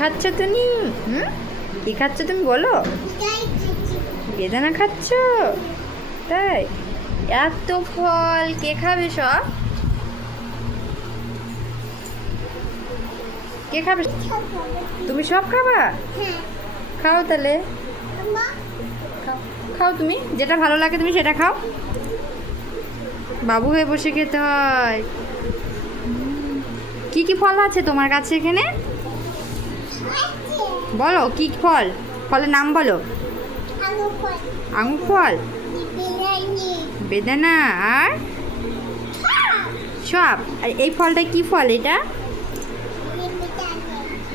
খাচ্ছ তুমি? হুম? কি খাচ্ছ তুমি বলো? বেদানা খাচ্ছ? তাই? এত ফল, কে খাবে সব? কে খাবে? তুমি সব খাবা? খাও তাহলে। খাও। তুমি, যেটা ভালো লাগে তুমি সেটা খাও। বাবু হয়ে বসে খেতে হয়। কি কি ফল আছে তোমার কাছে এখানে? বলো, কি ফল? ফলের নাম বলো। আঙুর ফল। বেদানা আর সব আর এই ফলটা কি ফল এটা?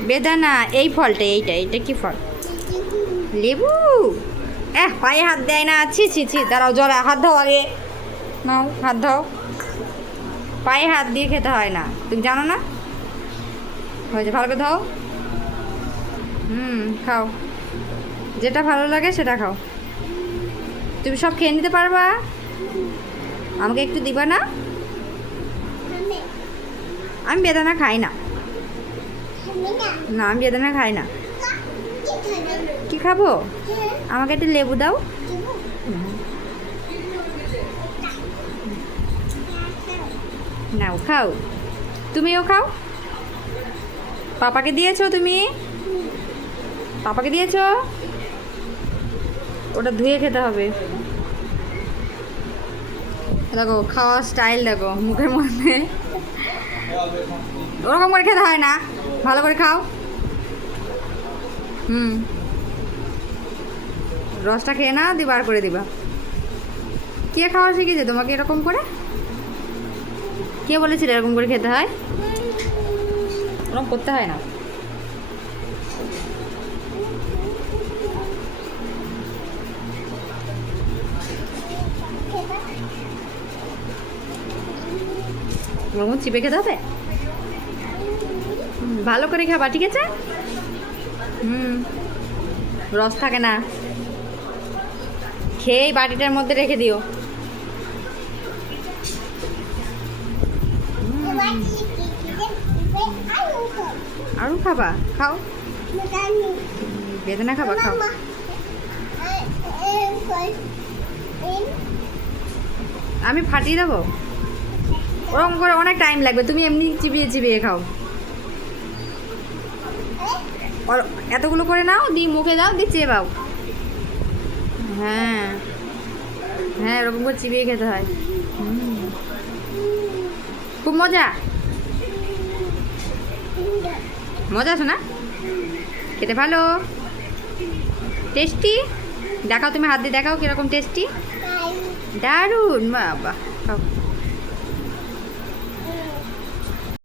বেদানা, এই ফলটা, এইটা এইটা কি ফল? লেবু। এহ, পায়ে হাত দেয় না। ছি ছি ছি, দাঁড়াও, জলে, হাত দাও আগে। নাও, হাত দাও। পায়ে হাত দিয়ে খেতে হয় না। তুমি জানো না? হয়েছে, ভালো করে দাও হুম খাও। যেটা ভালো লাগে সেটা খাও। তুমি সব খেয়ে নিতে পারবা? আমাকে একটু দিবা না? আমি। বেদানা খাই না। না। আমি বেদানা খাই না। কি খাব? আমাকে একটু লেবু দাও। নাও খাও। তুমিও খাও। পাপাকে দিয়েছ তুমি? পাপাকে দিয়েছ? ওটা ধুয়ে খেতে হবে। দেখো, খাওয়ার স্টাইল দেখো, মুখের মধ্যে। ওরকম করে খেতে হয় না। ভালো করে খাও। হুম। রসটা খেয়ে না দিয়ে বার করে দিবা। কে খাওয়া শিখেছে তোমাকে এরকম করে? কে বলেছিল এরকম করে খেতে হয়? ওরকম করতে হয় না। ওরকম চিপে খেতে হবে ভালো করে খাবা, ঠিক আছে? হুম, রস থাকে না। খেয়ে এই বাটিটার মধ্যে রেখে দিও। আরও খাবা, খাও। বেদনা খাবা, খাও। আমি ফাটিয়ে দেবো? ওরকম করে অনেক টাইম লাগবে। তুমি এমনি চিবিয়ে চিবিয়ে খাও। এতগুলো করে নাও, দিয়ে মুখে দাও, দিয়ে চেবাও হ্যাঁ। হ্যাঁ এরকম করে চিবিয়ে খেতে হয়। খুব মজা? মজা আছে না খেতে ভালো? টেস্টি? দেখাও, তুমি হাত দিয়ে দেখাও কীরকম টেস্টি? দারুণ, বাবা।